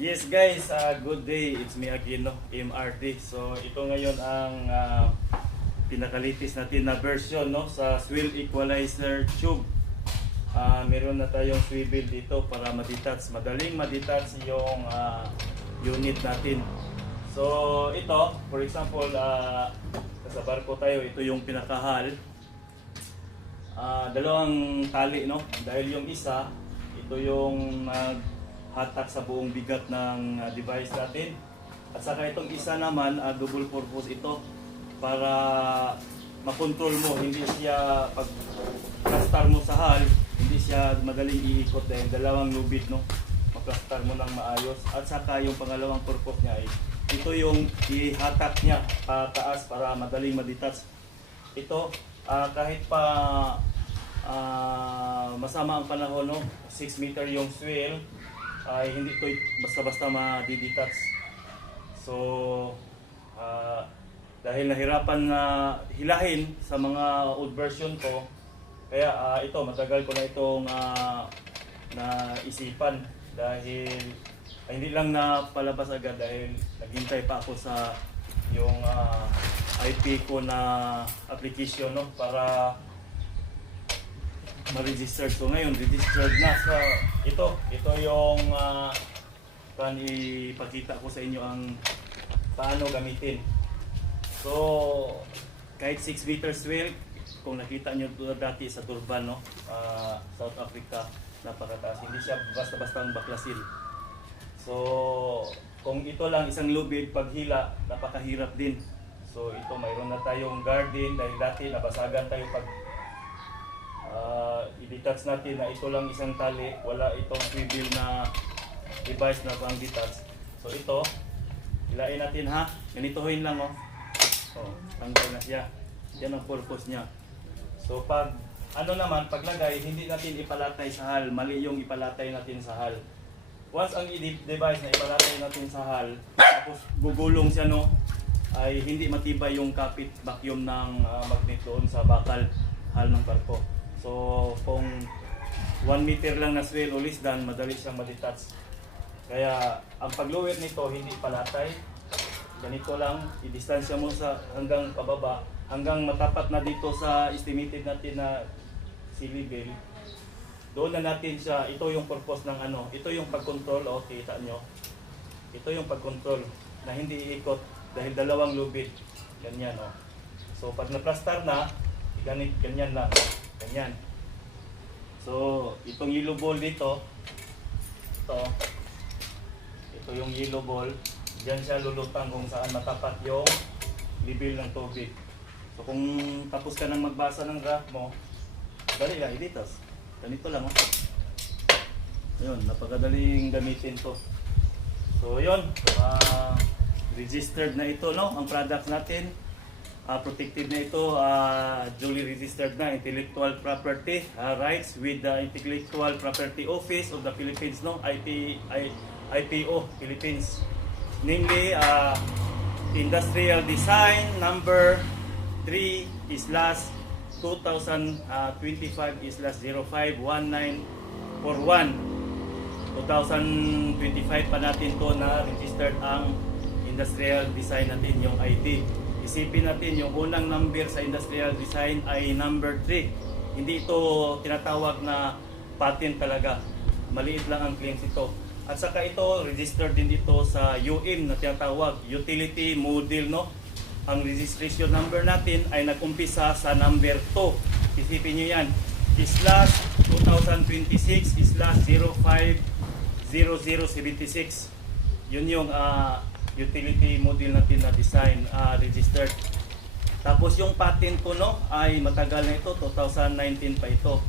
Yes guys, good day. It's me again, no? MRT. So ito ngayon ang pinakalitis natin na version, no, sa swivel equalizer tube. Meron na tayong swivel dito para ma-detach, madaling ma-detach yung unit natin. So ito, for example, sa barko tayo, ito yung pinakahal. Dalawang tali, no? Dahil yung isa, ito yung hatak sa buong bigat ng device natin. At saka itong isa naman, double purpose ito para makontrol mo, hindi siya pag plastar mo sa hull, hindi siya madaling iikot dahil dalawang lubid, no? Maplastar mo ng maayos. At saka yung pangalawang purpose niya ay ito yung ihatak niya pataas para madaling ma-detach. Ito kahit pa masama ang panahon, no? 6 meter yung swell, ay hindi ito basta-basta ma-detach. So dahil nahirapan na hilahin sa mga old version ko, kaya ito matagal ko na itong naisipan dahil hindi lang na palabas agad dahil naghintay pa ako sa yung IP ko na application, no, para ma-register. So ngayon registered na. So ito yung ipakita ko sa inyo ang paano gamitin. So kahit 6 meter swell, kung nakita nyo dati sa Turban, no, South Africa, napakataas, hindi siya basta-basta ang baklasin. So kung ito lang isang lubid, paghila napakahirap din. So ito mayroon na tayong guard din dahil dati nabasagan tayo pag i-detach natin na ito lang isang tali, wala itong swivel na device na pang detach. So ito, hilain natin, ha, ganitohin lang, oh. Oh, tanggal na siya. Yan ang purpose niya. So pag naman, paglagay, hindi natin ipalatay sa hull, mali yung ipalatay natin sa hull. Once ang device na ipalatay natin sa hull, tapos gugulong siya, no, ay hindi matibay yung kapit vacuum ng magnet doon sa bakal hull ng barko. So kung 1 meter lang na swell o less than, madali siyang ma-detach. Kaya ang pagluwit nito hindi palatay. Ganito lang, i-distansya mo sa hanggang pababa, hanggang matapat na dito sa estimated natin na sea level. Doon na natin siya, ito yung purpose ng ito yung pag-control, kita nyo. Ito yung pag-control na hindi iikot dahil dalawang lubid. Ganyan, oh. So pag na-plastar na, ganyan lang. Ganyan. So itong yellow ball dito, ito yung yellow ball. Diyan siya lulutang kung saan matapat yung level ng tubig. So kung tapos ka nang magbasa ng graph mo, dali lang, i-detach. Ganito lang, oh. Ayun, napakadaling gamitin to. So yun, registered na ito, no, ang products natin. Protected na ito, duly registered na, intellectual property rights with the Intellectual Property Office of the Philippines, no, IPO Philippines. Namely, Industrial Design number 3/2025/051941. 2025 pa natin to na registered ang industrial design natin, yung ID. Isipin natin, yung unang number sa industrial design ay number 3. Hindi ito tinatawag na patent talaga. Maliit lang ang claims ito. At saka ito, registered din ito sa UM na tinatawag, Utility Model, no? Ang registration number natin ay nag-umpisa sa number 2. Isipin nyo yan. /2026/050076. Yun yung utility model natin na design, registered. Tapos yung patent ko, no, ay matagal na ito, 2019 pa ito.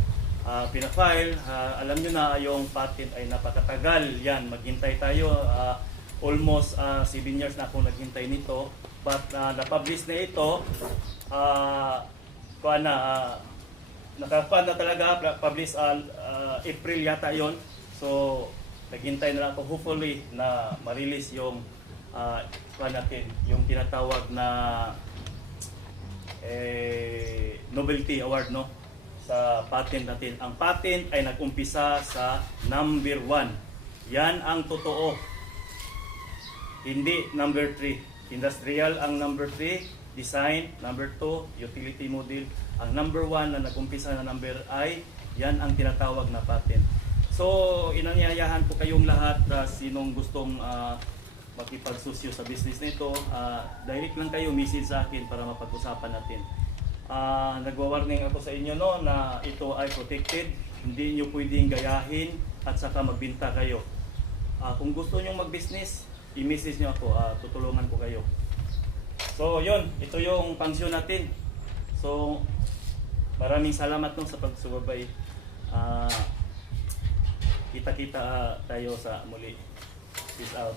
Pinafile, alam nyo na yung patent ay napakatagal yan, maghintay tayo, almost 7 years na akong naghintay nito, but na-publish na ito, naka-fund na talaga, publish April yata yon. So naghintay na lang ako, hopefully na ma-release yung natin, yung tinatawag na novelty award, no, sa patent natin. Ang patent ay nag-umpisa sa number 1. Yan ang totoo. Hindi number 3. Industrial ang number 3, design, number 2, utility model. Ang number 1 na nag-umpisa na number I, yan ang tinatawag na patent. So, inanyayahan ko kayong lahat na sinong gustong makipagsusyo sa business nito, direct lang kayo, message sa akin para mapag-usapan natin. Nagwa-warning ako sa inyo no, na ito ay protected, hindi nyo pwedeng gayahin at saka magbenta kayo. Kung gusto nyo mag-business, i-message nyo ako, tutulungan ko kayo. So yun, ito yung pangsyon natin. So maraming salamat no sa pagsubaybay. Kita-kita tayo sa muli. Peace out.